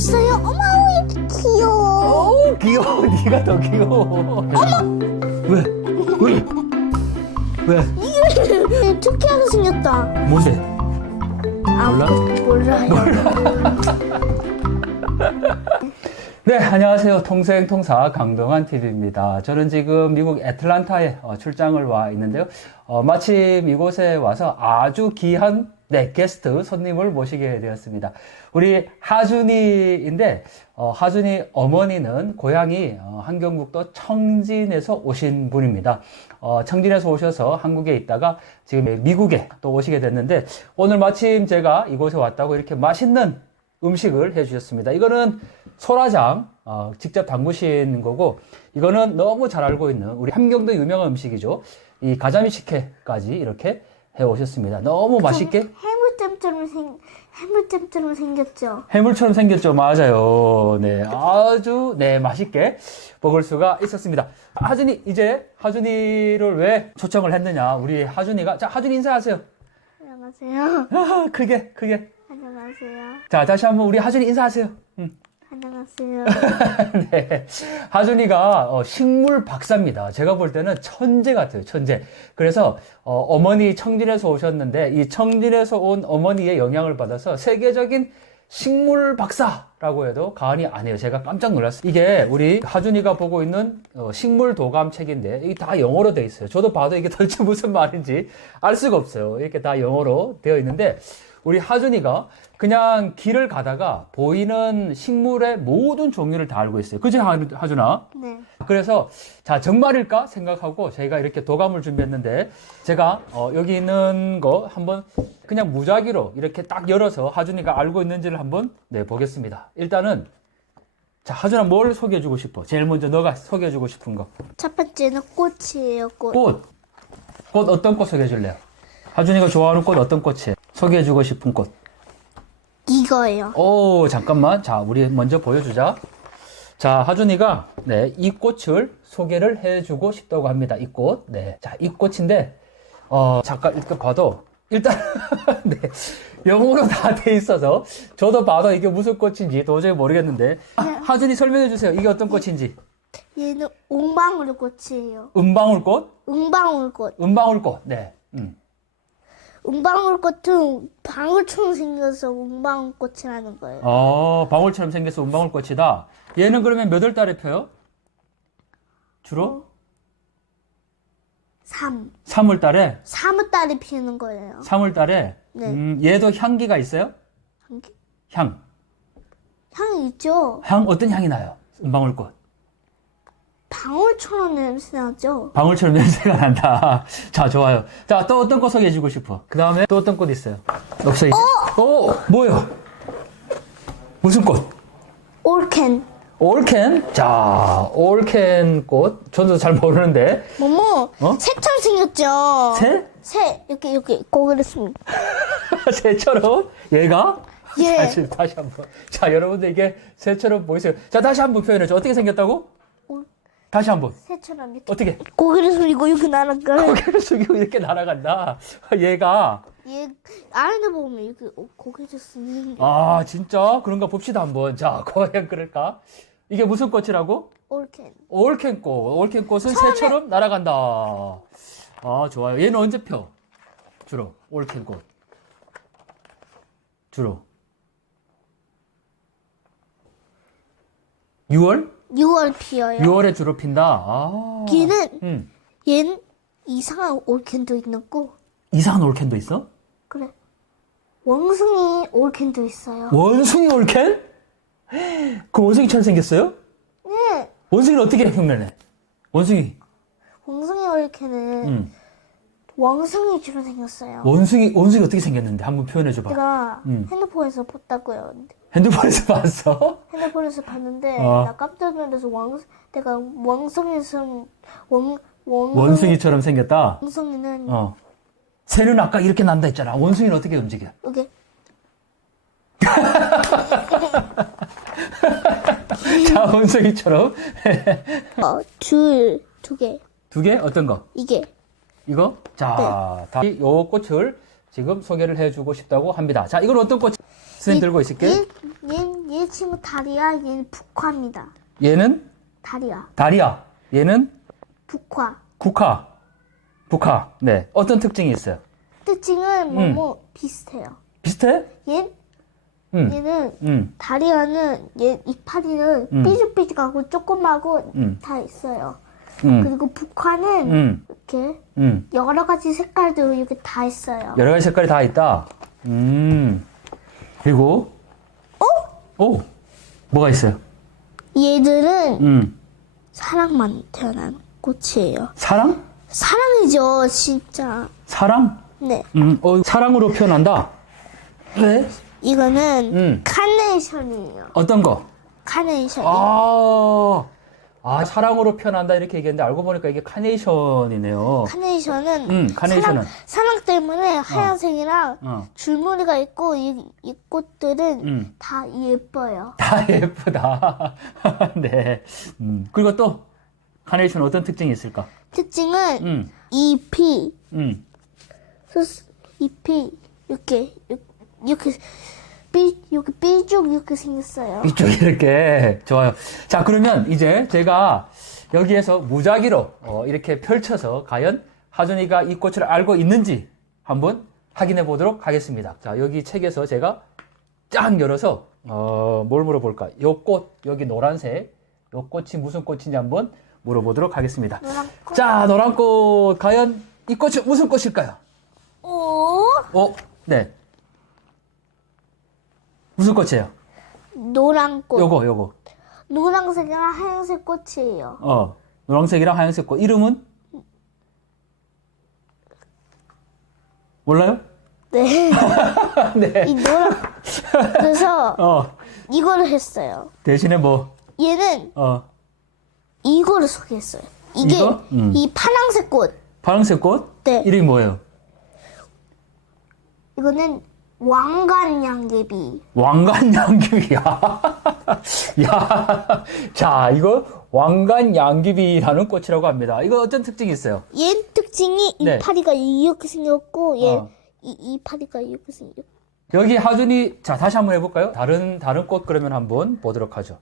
있어요. 어머, 귀여워. 어우 귀여워 네가 더 귀여워 왜? 왜? 왜? 이게 특이하게 생겼다. 뭔데? 아, 몰라? 몰라요. 네 안녕하세요 통생 통사 강동환 TV입니다 저는 지금 미국 애틀란타에 어, 출장을 와 있는데요 어, 마침 이곳에 와서 아주 귀한 네, 게스트 손님을 모시게 되었습니다 우리 하준이인데 어, 하준이 어머니는 고향이 어, 한경북도 청진에서 오신 분입니다 어, 청진에서 오셔서 한국에 있다가 지금 미국에 또 오시게 됐는데 오늘 마침 제가 이곳에 왔다고 이렇게 맛있는 음식을 해주셨습니다. 이거는 소라장 어, 직접 담그신 거고 이거는 너무 잘 알고 있는 우리 함경도 유명한 음식이죠. 이 가자미 식혜까지 이렇게 해 오셨습니다. 너무 맛있게 해물잼처럼 생 해물잼처럼 생겼죠. 해물처럼 생겼죠. 맞아요. 네, 아주 네 맛있게 먹을 수가 있었습니다. 하준이 이제 하준이를 왜 초청을 했느냐? 우리 하준이가 자 하준이 인사하세요. 안녕하세요. 아, 크게 크게. 안녕하세요. 자 다시 한번 우리 하준이 인사하세요. 음. 안녕하세요. 네. 하준이가 어, 식물 박사입니다. 제가 볼 때는 천재 같아요, 천재. 그래서 어, 머니 청진에서 오셨는데 이 청진에서 온 어머니의 영향을 받아서 세계적인 식물 박사라고 해도 과언이 아니에요. 제가 깜짝 놀랐어요. 이게 우리 하준이가 보고 있는 어, 식물 도감 책인데 이게 다 영어로 되어 있어요. 저도 봐도 이게 도대체 무슨 말인지 알 수가 없어요. 이렇게 다 영어로 되어 있는데 우리 하준이가 그냥 길을 가다가 보이는 식물의 모든 종류를 다 알고 있어요. 그지 하- 하준아? 네. 그래서 자 정말일까 생각하고 저희가 이렇게 도감을 준비했는데 제가 어, 여기 있는 거 한번 그냥 무작위로 이렇게 딱 열어서 하준이가 알고 있는지를 한번 네 보겠습니다. 일단은 자 하준아 뭘 소개해주고 싶어? 제일 먼저 너가 소개해주고 싶은 거. 첫 번째는 꽃이에요. 꽃. 꽃. 꽃 어떤 꽃 소개해줄래요? 하준이가 좋아하는 꽃 어떤 꽃이에요? 소개해주고 싶은 꽃. 이거예요. 오, 잠깐만. 자, 우리 먼저 보여주자. 자, 하준이가, 네, 이 꽃을 소개를 해주고 싶다고 합니다. 이 꽃. 네. 자, 이 꽃인데, 어, 잠깐 이렇게 봐도, 일단, 네. 영어로 다 돼 있어서, 저도 봐도 이게 무슨 꽃인지 도저히 모르겠는데, 아, 하준이 설명해주세요. 이게 어떤 꽃인지. 얘는 웅방울 꽃이에요. 은방울꽃? 웅방울 꽃. 은방울꽃. 네. 음. 웅방울꽃은 방울처럼 생겨서 웅방울꽃이라는 거예요. 어, 방울처럼 생겨서 은방울꽃이다. 얘는 그러면 몇 월 달에 펴요? 주로? 3. 3월 달에? 3월 달에 피는 거예요. 3월 달에 네. 음, 얘도 향기가 있어요? 향기? 향. 향이 있죠? 향 어떤 향이 나요? 은방울꽃. 방울처럼 냄새 나죠? 방울처럼 냄새가 난다. 자, 좋아요. 자, 또 어떤 꽃 소개해 주고 싶어? 그 다음에 또 어떤 꽃 있어요? 없어, 이제? 오! 뭐요? 무슨 꽃? 올캔. 올캔? 자, 올캔 꽃. 저도 잘 모르는데. 뭐뭐? 어? 새처럼 생겼죠? 새? 새. 이렇게, 이렇게 고개를 씁니다. 새처럼? 얘가? 예. 다시, 다시 한 번. 자, 여러분들 이게 새처럼 보이세요? 자, 다시 한 번 표현해줘. 어떻게 생겼다고? 올- 다시 한 번. 새처럼 이렇게. 어떻게? 고개를 숙이고 이렇게 날아가요. 고개를 숙이고 이렇게 날아간다. 얘가 얘, 아래를 보면 이렇게 고개를 숙이는 게. 아 진짜 그런가 봅시다 한번. 자 과연 그럴까? 이게 무슨 꽃이라고? 올캔. 올캔꽃. 올캔꽃은 새처럼 날아간다. 아 좋아요. 얘는 언제 펴? 주로 올캔꽃. 주로 6월? 6월 피어요. 6월에 주로 핀다. 아. 얘는, 음. 얘는 이상한 올캔도 있고, 이상한 올캔도 있어? 그래. 원숭이 올캔도 있어요. 원숭이 올캔? 그 원숭이처럼 생겼어요? 네. 원숭이는 어떻게 흉내내? 원숭이. 원숭이 올캔은 음. 왕숭이처럼 생겼어요. 원숭이, 원숭이 어떻게 생겼는데? 한번 표현해 줘봐. 제가 음. 핸드폰에서 봤다고요. 핸드폰에서 봤어? 핸드폰에서 봤는데 어. 나 깜짝 놀라서 왕 내가 왕성이선 왕 왕, 원숭이처럼 생겼다? 왕성이는 어. 새는 아까 이렇게 난다 했잖아. 원숭이는 어떻게 움직여? 이게 자, 원숭이처럼. 어줄두 개. 두 개? 어떤 거? 이게 이거? 자, 다, 이 꽃을 지금 소개를 해주고 싶다고 합니다. 자, 이건 어떤 꽃? 선생님 들고 있을게. 얘, 얘 얘 친구 다리야. 얘는 북화입니다. 얘는 다리야. 다리아. 얘는 북화. 국화. 북화. 네. 어떤 특징이 있어요? 특징은 뭐뭐 비슷해요. 비슷해? 얘 응. 얘는 응. 다리아는 얘 이파리는 음. 삐죽삐죽하고 조그마고 음. 다 있어요. 응. 그리고 북화는 응. 이렇게 응. 여러 가지 색깔도 이렇게 다 있어요. 여러 가지 색깔이 다 있다. 음. 그리고 어? 오. 뭐가 있어요? 얘들은 음. 사랑만 태어난 꽃이에요. 사랑? 사랑이죠, 진짜. 사랑? 네. 음. 어, 사랑으로 표현한다. 왜? 이거는 음. 카네이션이에요. 어떤 거? 카네이션. 아. 아, 사랑으로 표현한다 이렇게 얘기했는데 알고 보니까 이게 카네이션이네요. 카네이션은 음, 카네이션은. 사랑, 사랑 때문에 하얀색이랑 어. 줄무늬가 있고 이, 이 꽃들은 음. 다 예뻐요. 다 예쁘다. 네. 음. 그리고 또 카네이션 어떤 특징이 있을까? 특징은 음. 잎이 음. 스- 잎이 이렇게- 이렇게 삐 이렇게 삐죽 이렇게 생겼어요. 이쪽 이렇게 좋아요. 자 그러면 이제 제가 여기에서 무작위로 어, 이렇게 펼쳐서 과연 하준이가 이 꽃을 알고 있는지 한번 확인해 보도록 하겠습니다. 자 여기 책에서 제가 쫙 열어서 어, 뭘 물어볼까? 요 꽃 여기 노란색 요 꽃이 무슨 꽃인지 한번 물어보도록 하겠습니다. 노란 꽃. 자 노란 꽃 과연 이 꽃이 무슨 꽃일까요? 오 어, 네. 무슨 꽃이에요? 노란 꽃. 요거 요거. 노란색이랑 하얀색 꽃이에요. 어, 노란색이랑 하얀색 꽃. 이름은? 몰라요? 네. 네. 이 노란 그래서 어, 이거를 했어요. 대신에 뭐, 얘는 어, 이거를 소개했어요. 이게 이거? 음. 이 파란색 꽃. 파란색 꽃? 네. 이름이 뭐예요? 이거는 왕관 양귀비. 왕관 양귀비야. 야, 자, 이거 왕관 양귀비라는 꽃이라고 합니다. 이거 어떤 특징이 있어요? 얘 특징이 네. 이파리가 이렇게 생겼고 얘 어. 이, 이파리가 이렇게 생겼. 여기 하준이, 자, 다시 한번 해볼까요? 다른, 다른 꽃 그러면 한번 보도록 하죠.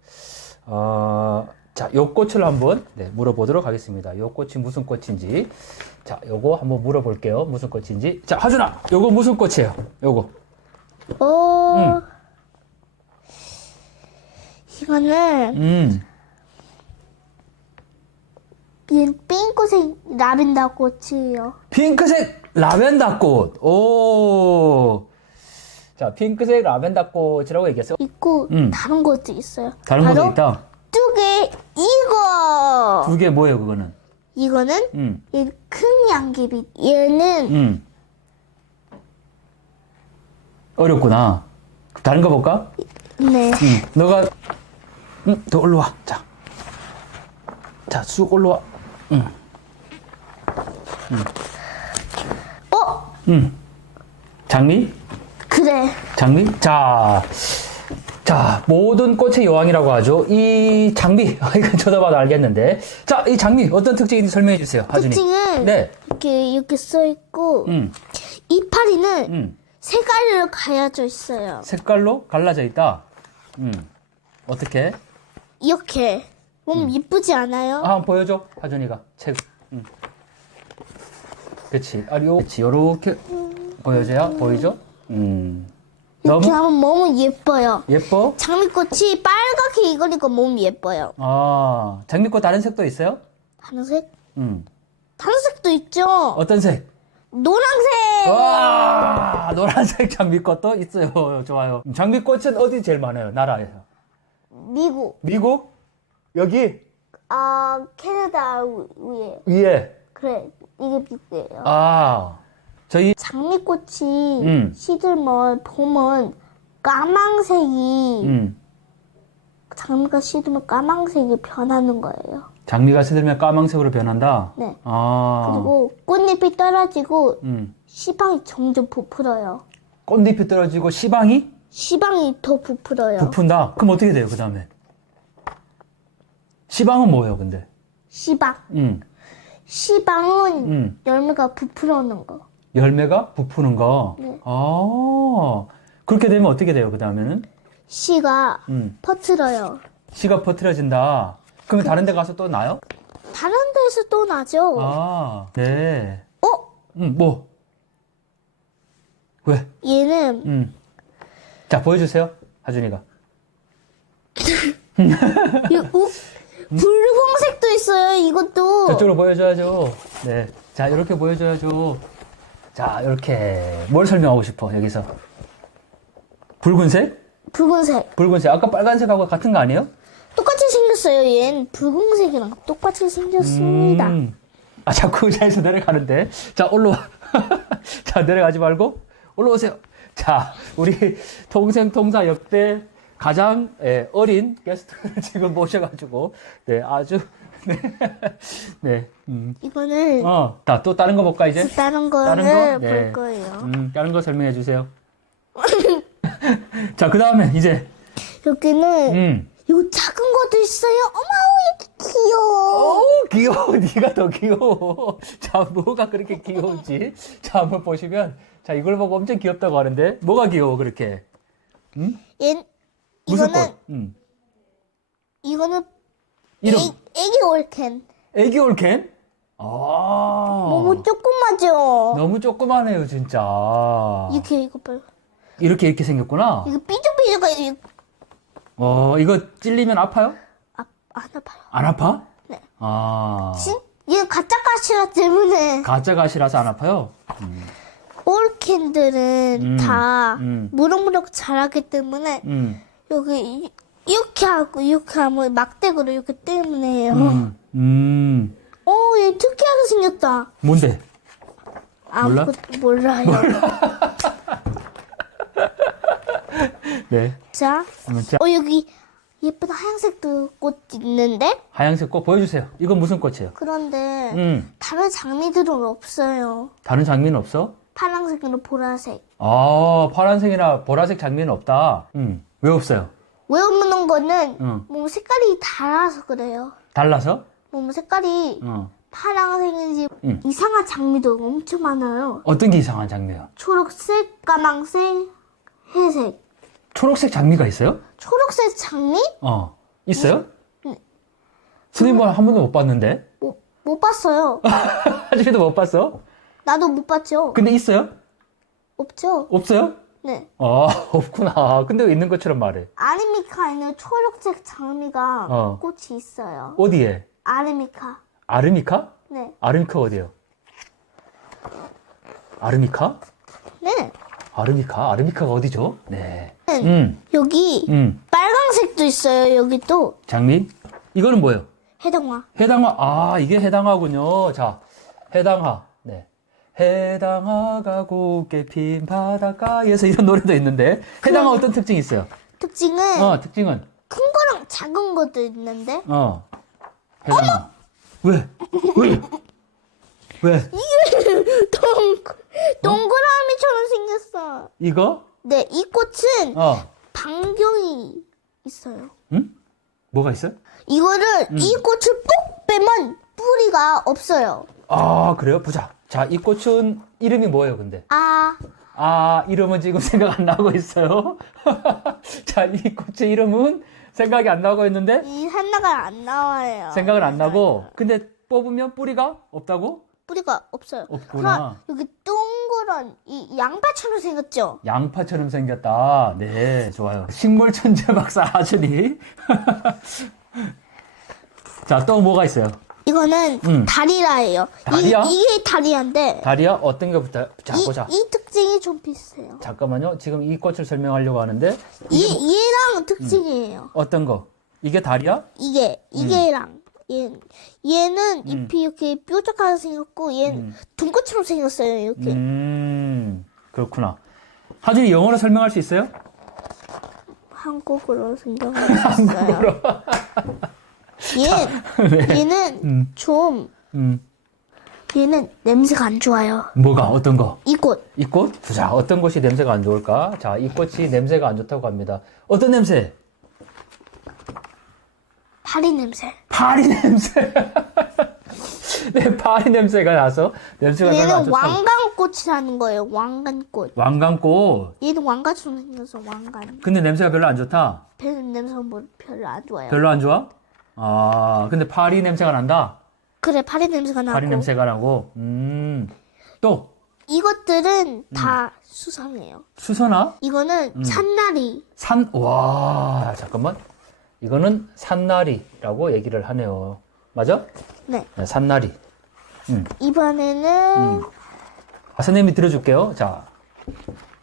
어, 자, 요 꽃을 한번, 네, 물어보도록 하겠습니다. 요 꽃이 무슨 꽃인지. 자, 요거 한번 물어볼게요. 무슨 꽃인지. 자, 하준아, 요거 무슨 꽃이에요? 요거. 어. 음. 이거는 음, 얘 핑크색 라벤더 꽃이에요. 핑크색 라벤더 꽃. 오. 자, 핑크색 라벤더 꽃이라고 얘기했어요. 있고 음. 다른 것도 있어요. 다른 바로 것도 있다. 뚜개 이거. 두 개 뭐예요, 그거는? 이거는 음, 얘큰 양귀비. 얘는 음. 어렵구나. 다른 거 볼까? 네. 응, 너가, 응, 더 올라와. 자. 자, 쑥 올라와. 응, 어 응. 장미? 그래. 장미? 자. 자, 모든 꽃의 여왕이라고 하죠. 이 장미. 이건 쳐다봐도 알겠는데. 자, 이 장미 어떤 특징인지 설명해 주세요. 하준이. 특징은 네. 이렇게 이렇게 써 있고 응, 이파리는 응. 색깔로 가려져 있어요. 색깔로 갈라져 있다. 응. 어떻게? 이렇게 몸 이쁘지 않아요? 아, 한번 보여줘. 하준이가. 책. 응. 그치. 아, 요, 그치. 요렇게 보여줘야 보이죠? 음. 이렇게 너무 하면 너무 예뻐요. 예뻐? 장미꽃이 빨갛게 익으니까 너무 예뻐요. 아, 장미꽃 다른 색도 있어요? 파란색? 음. 파란색도 있죠. 어떤 색? 노란색. 와, 노란색 장미꽃도 있어요. 좋아요. 장미꽃은 어디 제일 많아요? 나라에서. 미국. 미국? 여기? 아 캐나다 위- 위에. 위에. 그래 이게 미국이에요. 아, 저희, 장미꽃이 음. 시들면 보면 까망색이 음. 장미가 시들면 까망색이 변하는 거예요. 장미가 시들면 까망색으로 변한다? 네. 아. 그리고 꽃잎이 떨어지고 음. 시방이 점점 부풀어요. 꽃잎이 떨어지고 시방이 시방이 더 부풀어요. 부푼다. 그럼 어떻게 돼요, 그 다음에? 시방은 뭐예요, 근데? 시방. 음. 시방은 음. 열매가 부풀어오는 거. 열매가 부푸는 거. 네. 아. 그렇게 되면 어떻게 돼요, 그 다음에는? 씨가 음. 퍼트려요. 씨가 퍼트려진다. 그럼 다른 데 가서 또 나요? 다른 데서 또 나죠. 아, 네. 어? 음, 뭐? 왜? 얘는 음. 자, 보여주세요. 하준이가. 이, 우, 붉은색도 있어요. 이것도. 저쪽으로 보여줘야죠. 네. 자, 이렇게 보여줘야죠. 자, 이렇게. 뭘 설명하고 싶어, 여기서? 붉은색? 붉은색. 붉은색. 아까 빨간색하고 같은 거 아니에요? 똑같이 생겼어요. 얘는 붉은색이랑 똑같이 생겼습니다. 음. 아, 자꾸 의자에서 내려가는데. 자, 올라와. 자, 내려가지 말고. 올라오세요. 자, 우리 동생 통사 역대 가장 예, 어린 게스트를 지금 모셔가지고, 네, 아주, 네. 네. 음. 이거는 어, 자, 또 다른 거 볼까, 이제? 다른 다른 거를 거? 네. 볼 거예요. 음, 다른 거 설명해 주세요. 자, 그 다음에 이제, 여기는 음. 이거 작은 것도 있어요. 어머, 귀여워. 오, 귀여워. 네가 더 귀여워. 자, 뭐가 그렇게 귀여운지. 자, 한번 보시면. 자, 이걸 보고 엄청 귀엽다고 하는데, 뭐가 귀여워, 그렇게? 얘 무슨 이거는 꽃? 음. 이거는 이름. 애, 애기 올캔. 애기 올캔? 아. 너무 조그마죠. 너무 조그마네요, 진짜. 이렇게 이거 봐요. 이렇게, 이렇게 생겼구나. 이거 삐죽삐죽해. 어, 이거 찔리면 아파요? 아, 안 아파요. 안 아파? 네. 아. 진, 얘 가짜 가시라 때문에 가짜 가시라서 안 아파요? 올캔들은 음, 다 음. 무럭무럭 자라기 때문에 음. 여기 이- 이렇게 하고 이렇게 하면 막대기로 이렇게 때문에요. 음. 음. 어, 얘 특이하게 생겼다. 뭔데? 몰라? 아무것도 몰라요. 네. 자, 음, 자, 어 여기 예쁜 하얀색도 꽃 있는데 하얀색 꽃 보여주세요. 이건 무슨 꽃이에요? 그런데 음. 다른 장미들은 없어요. 다른 장미는 없어? 파란색이나 보라색. 아, 파란색이나 보라색 장미는 없다. 음. 왜 없어요? 왜 없는 거는 응. 몸 색깔이 달라서 그래요. 달라서? 몸 색깔이 어. 파란색인지 응. 이상한 장미도 엄청 많아요. 어떤 게 이상한 장미야? 초록색, 까망색, 회색. 초록색 장미가 있어요? 초록색 장미? 어. 있어요? 네. 선생님은 한 번도 못 봤는데? 못, 못 봤어요. 아직도 못 봤어? 나도 못 봤죠. 근데 있어요? 없죠? 없어요? 네. 아, 없구나. 근데 왜 있는 것처럼 말해? 아르미카에는 초록색 장미가 어. 꽃이 있어요. 어디에? 아르미카. 아르미카? 네. 아르미카 어디요? 아르미카? 네. 아르미카? 아르미카가 어디죠? 네. 네. 음, 여기 음. 빨강색도 있어요. 여기 또 장미? 이거는 뭐예요? 해당화. 해당화. 아, 이게 해당화군요. 자, 해당화. 네. 해당화가 곱게 핀 바닷가에서 이런 노래도 있는데 해당화 어떤 특징이 있어요? 특징은 어, 특징은 큰 거랑 작은 것도 있는데 어. 해당화. 왜? 왜? 왜? 동 동그라미처럼 이거? 네, 이 꽃은 어. 반경이 있어요. 응? 뭐가 있어요? 이거를 음. 이 꽃을 꼭 빼면 뿌리가 없어요. 아, 그래요? 보자. 자, 이 꽃은 이름이 뭐예요, 근데? 아, 아, 이름은 지금 생각 안 나고 있어요. 자, 이 꽃의 이름은 생각이 안 나고 있는데 이 하나가 안 나와요. 생각은 안 나고 근데 뽑으면 뿌리가 없다고? 뿌리가 없어요. 없구나. 여기 동그란 이 양파처럼 생겼죠? 양파처럼 생겼다. 네, 좋아요. 식물 천재 박사 하준이. 자, 또 뭐가 있어요? 이거는 음. 다리라예요. 다리야? 이, 이게 다리인데 다리야? 어떤 게부터? 자, 이, 보자. 이 특징이 좀 비슷해요. 잠깐만요. 지금 이 꽃을 설명하려고 하는데 이, 얘랑 특징이에요. 어떤 거? 이게 다리야? 이게 이게랑 얘 얘는 음. 잎이 이렇게 뾰족하게 생겼고 얘는 둥꽃처럼 생겼어요 이렇게 음, 그렇구나. 하준이 영어로 설명할 수 있어요? 한국어로 생겼어요. 얘 네. 얘는 좀 음, 얘는 냄새가 안 좋아요. 뭐가? 어떤 거? 이꽃이 꽃? 자, 어떤 꽃이 냄새가 안 좋을까? 자, 이 꽃이 냄새가 안 좋다고 합니다. 어떤 냄새? 파리 냄새. 파리 냄새. 네, 파리 냄새가 나서 냄새가 별로 안 얘는. 왕관 왕관꽃이라는 거예요. 왕관꽃. 왕관꽃. 얘는 왕관처럼 생겨서 왕관. 근데 냄새가 별로 안 좋다. 별 냄새가 뭐 별로 안 좋아요. 별로 안 좋아? 아, 근데 파리 냄새가 난다. 그래 파리 냄새가 나고. 파리 냄새가 나고. 음. 또 이것들은 다 수상해요. 수선화? 이거는 음. 산나리. 산, 와, 잠깐만. 이거는 산나리라고 얘기를 하네요. 맞아? 네. 네, 산나리. 음. 이번에는 아, 선생님이 들어줄게요. 자,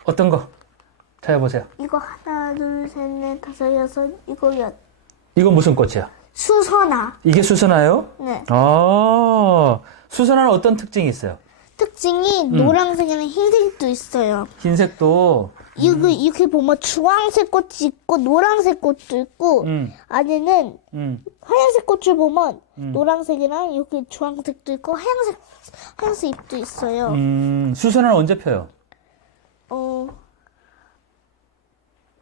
어떤 거? 찾아보세요. 이거 하나 둘 셋 넷 다섯 여섯 이거 여 이거 무슨 꽃이야? 수선화. 이게 수선화예요? 네. 아, 수선화는 어떤 특징이 있어요? 특징이 음. 노란색이랑 흰색도 있어요. 흰색도, 이거 이렇게 보면 주황색 꽃이 있고 노란색 꽃도 있고 음, 안에는 음, 하얀색 꽃을 보면 음. 노란색이랑 이렇게 주황색도 있고 하얀색 하얀색 잎도 있어요. 음, 수선화는 언제 펴요? 어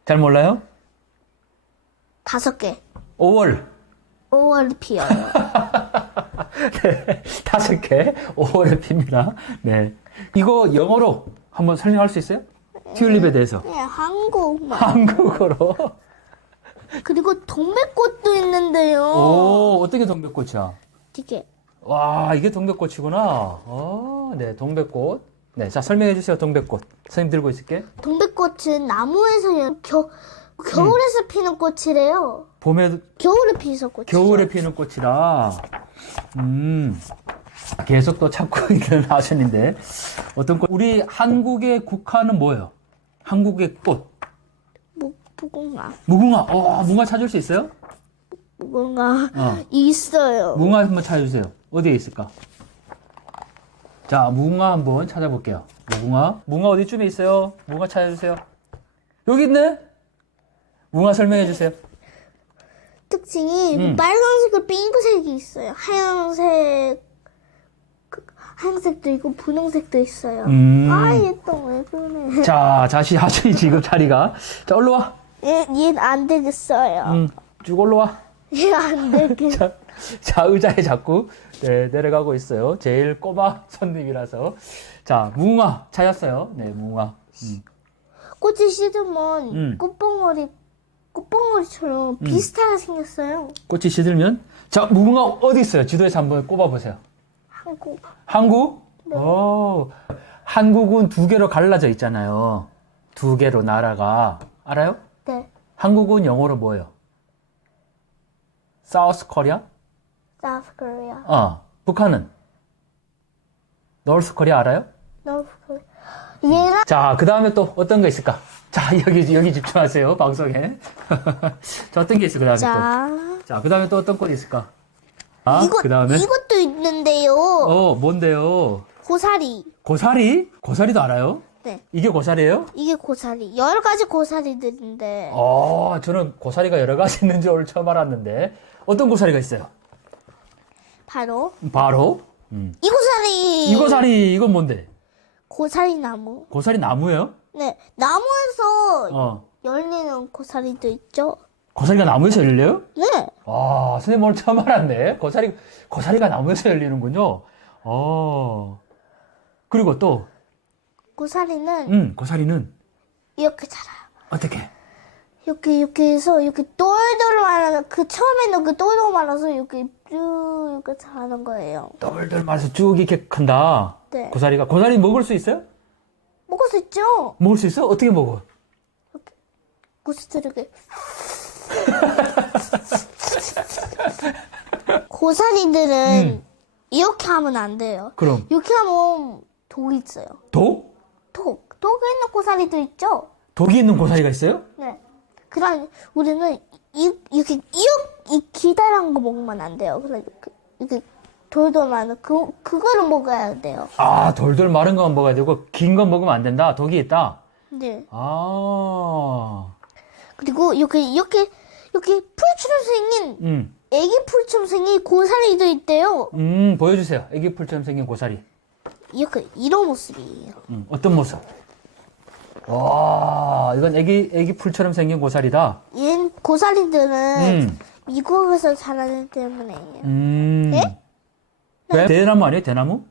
잘 몰라요? 다섯 개. 5월. 5월 피어요. 네, 다섯 개, 5월에 핍니다. 네. 이거 영어로 한번 설명할 수 있어요? 튤립에 대해서. 네, 한국말. 한국어로. 그리고 동백꽃도 있는데요. 오, 어떻게 동백꽃이야? 이게 와, 이게 동백꽃이구나. 어, 네, 동백꽃. 네, 자, 설명해 주세요, 동백꽃. 선생님 들고 있을게. 동백꽃은 나무에서 여- 겨, 겨울에서 피는 꽃이래요. 봄에, 겨울에 피서 꽃이. 겨울에 피는 꽃이라. 음, 계속 또 찾고 있는 아순인데. 어떤 꽃? 우리 한국의 국화는 뭐예요? 한국의 꽃. 무, 무궁화. 무궁화. 어, 무궁화 찾을 수 있어요? 무궁화 어. 있어요. 무궁화 한번 찾아주세요. 어디에 있을까? 자, 무궁화 한번 찾아볼게요. 무궁화. 무궁화 어디쯤에 있어요? 무궁화 찾아주세요. 여기 있네? 무궁화 설명해 주세요. 특징이 음. 빨간색과 핑크색이 있어요. 하얀색, 그, 하얀색도 있고 분홍색도 있어요. 음. 아, 얘또왜 그러네. 자, 다시 하준이 지금 자리가. 자, 올라 와. 얘, 얘는 안 되겠어요. 음, 쭉 올라와. 얘 안 되겠어. 자, 자, 의자에 자꾸 네, 내려가고 있어요. 제일 꼬마 손님이라서. 자, 무궁화 찾았어요. 네, 무궁화. 음. 꽃이 시들면 음. 꽃봉오리, 꽃봉오리처럼 비슷하게 생겼어요. 꽃이 시들면. 자, 무궁화 어디 있어요? 지도에서 한번 꼽아 보세요. 한국. 한국? 오, 한국은 두 개로 갈라져 있잖아요. 두 개로 나라가. 알아요? 네. 한국은 영어로 뭐예요? 사우스 코리아? South Korea. 어. 북한은? 노스 코리아 알아요? North Korea. 얘랑 자, 그 다음에 또 어떤 거 있을까? 자, 여기, 여기 집중하세요, 방송에. 자, 어떤 게 있어, 그 다음에 자, 또. 자, 그 다음에 또 어떤 꽃이 있을까? 아, 그 다음에? 이 것도 있는데요. 어, 뭔데요? 고사리. 고사리? 고사리도 알아요? 네. 이게 고사리예요? 이게 고사리. 여러 가지 고사리들인데. 어, 저는 고사리가 여러 가지 있는 줄 오늘 처음 알았는데. 어떤 고사리가 있어요? 바로 바로, 음. 이 고사리. 이 고사리, 이건 뭔데? 고사리 나무. 고사리 나무예요? 네. 나무에서 어. 열리는 고사리도 있죠. 고사리가 나무에서 열려요? 네. 와, 선생님 오늘 처음 알았네. 고사리, 고사리가 나무에서 열리는군요. 어. 그리고 또, 고사리는 음, 고사리는 이렇게 자라요. 어떻게? 이렇게 이렇게 해서 이렇게 똘똘 말아서 그 처음에는 그 똘똘 말아서 이렇게 쭉 이렇게 자라는 거예요. 똘똘 말아서 쭉 이렇게 큰다. 네. 고사리가. 고사리 먹을 수 있어요? 먹을 수 있죠. 먹을 수 있어? 어떻게 먹어? 고스트르게. 고사리들은 음. 이렇게 하면 안 돼요. 그럼, 이렇게 하면 독이 있어요. 독? 독. 독이 있는 고사리도 있죠. 독이 있는 고사리가 있어요? 네. 그럼 우리는 이, 이렇게 이, 이 기다란 거 먹으면 안 돼요. 그래서 이렇게, 이렇게 돌돌 많은 그 그거를 먹어야 돼요. 아, 돌돌 마른 거만 먹어야 되고, 긴 건 먹으면 안 된다. 독이 있다. 네. 아, 그리고 이렇게 이렇게 이렇게 풀처럼 생긴 음, 애기 풀처럼 생긴 고사리도 있대요. 음, 보여주세요. 애기 풀처럼 생긴 고사리. 이렇게 이런 모습이에요. 음, 어떤 모습? 와, 이건 애기, 애기 풀처럼 생긴 고사리다. 얘 고사리들은 음, 미국에서 자라는 때문에요. 음. 네? 왜? 대나무 아니에요? 대나무?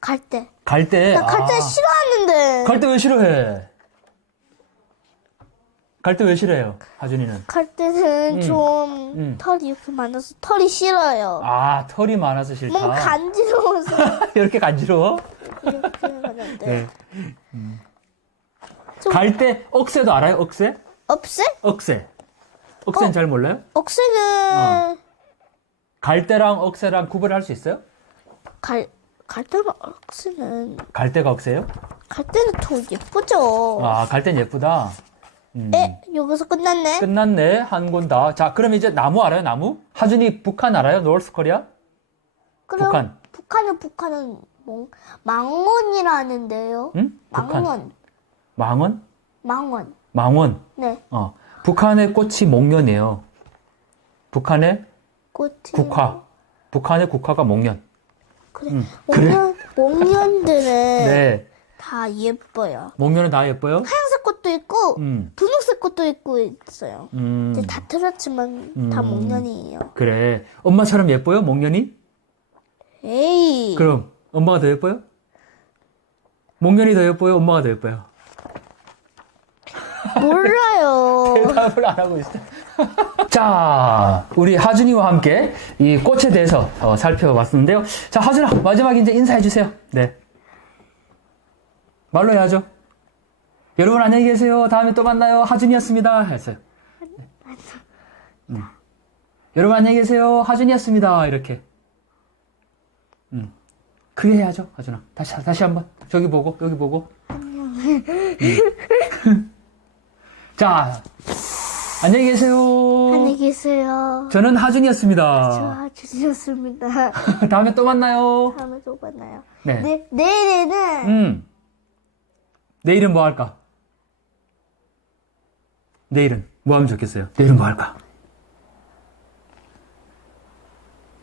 갈대. 갈 때. 나갈때 아, 싫어하는데. 갈때왜 싫어해? 갈 때 왜 싫어해요, 하준이는? 갈 때는 좀 음. 털이 이렇게 많아서 털이 싫어요. 아, 털이 많아서 싫다. 몸 간지러워서 이렇게 간지러워? 이렇게 가는데. 네. 좀- 갈 때 억새도 알아요? 억새? 억새? 억새. 억새는 어. 잘 몰라요? 억새는 갈 때랑 억새랑 구별할 수 있어요? 갈, 갈 때는 억새는 갈 때가 억새예요? 갈 때는 더 예쁘죠. 아, 갈 땐 예쁘다. 음. 에? 여기서 끝났네? 끝났네, 한 권 다. 자, 그럼 이제 나무 알아요, 나무? 하준이 북한 알아요? 노스 코리아? 그럼 북한. 북한은 북한은 뭐, 망원이라는데요. 응? 북한. 망원. 망원? 망원. 망원. 네. 어. 북한의 꽃이 목련이에요. 북한의 꽃이. 국화. 북한의 국화가 목련. 그래. 음, 그래? 목련, 목련들은 네. 다 예뻐요. 목련은 다 예뻐요? 하얀색 꽃도 있고, 음. 분홍색 꽃도 있고 있어요. 음. 근데 다 틀렸지만 다 음. 목련이에요. 그래. 엄마처럼 예뻐요? 목련이? 에이. 그럼 엄마가 더 예뻐요? 목련이 더 예뻐요? 엄마가 더 예뻐요? 몰라요. 대답을 안 하고 있어. 자, 우리 하준이와 함께 이 꽃에 대해서 어, 살펴봤는데요. 자, 하준아, 마지막에 이제 인사해 주세요. 네. 말로 해야죠. 여러분 안녕히 계세요. 다음에 또 만나요. 하준이었습니다. 했어요. 네. 음. 여러분 안녕히 계세요. 하준이었습니다. 이렇게. 음. 크게 해야죠, 하준아. 다시 다시 한번 저기 보고 여기 보고. 음. 자, 안녕히 계세요. 안녕히 계세요. 저는 하준이었습니다. 좋아 주셨습니다. 다음에 또 만나요. 다음에 또 만나요. 네. 네, 내일에는 음. 내일은 뭐 할까? 내일은 뭐 하면 좋겠어요? 내일은 뭐 할까?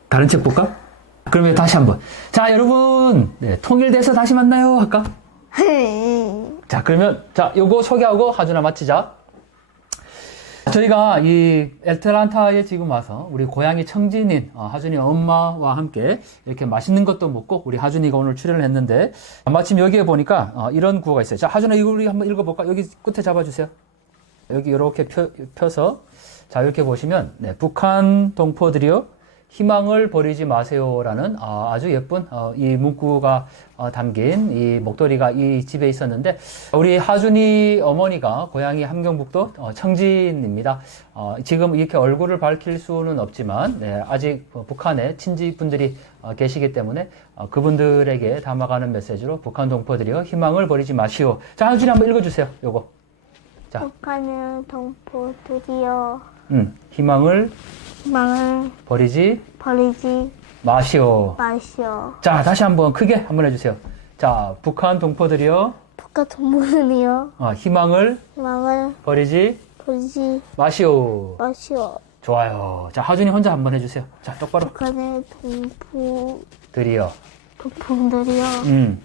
다른 책 볼까? 그러면 다시 한번. 자, 여러분. 네, 통일돼서 다시 만나요. 할까? 자, 그러면, 자, 요거 소개하고 하준아 마치자. 저희가 이 애틀란타에 지금 와서 우리 고향이 청진인 어, 하준이 엄마와 함께 이렇게 맛있는 것도 먹고 우리 하준이가 오늘 출연을 했는데 마침 여기에 보니까 어, 이런 구호가 있어요. 자, 하준아 이거 우리 한번 읽어볼까? 여기 끝에 잡아주세요. 여기 이렇게 펴, 펴서 자 이렇게 보시면 네, 북한 동포들이요 희망을 버리지 마세요라는 어, 아주 예쁜 어, 이 문구가 어, 담긴 이 목도리가 이 집에 있었는데 우리 하준이 어머니가 고향이 함경북도 어, 청진입니다. 어, 지금 이렇게 얼굴을 밝힐 수는 없지만 네, 아직 어, 북한에 친지 분들이 어, 계시기 때문에 어, 그분들에게 담아가는 메시지로 북한 동포들이요 희망을 버리지 마시오. 자 하준이 한번 읽어주세요. 요거. 자. 북한은 동포들이여 음, 희망을 희 망을 버리지 버리지 마시오. 마시오. 자, 다시 한번 크게 한번 해주세요. 자, 북한 동포들이요, 북한 동포들이여 어, 희망을 희망을 버리지 버리지 마시오. 마시오. 좋아요. 자, 하준이 혼자 한번 해주세요. 자, 똑바로. 북한의 동포 들이요. 동포들이여 음,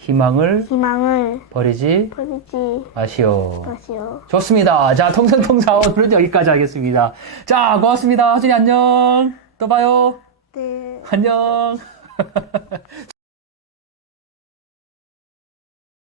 희망을 희망을 버리지 버리지 마시오. 마시오. 좋습니다. 자, 통선통사 오늘은 여기까지 하겠습니다. 자, 고맙습니다. 하준이 안녕. 또 봐요. 네. 안녕.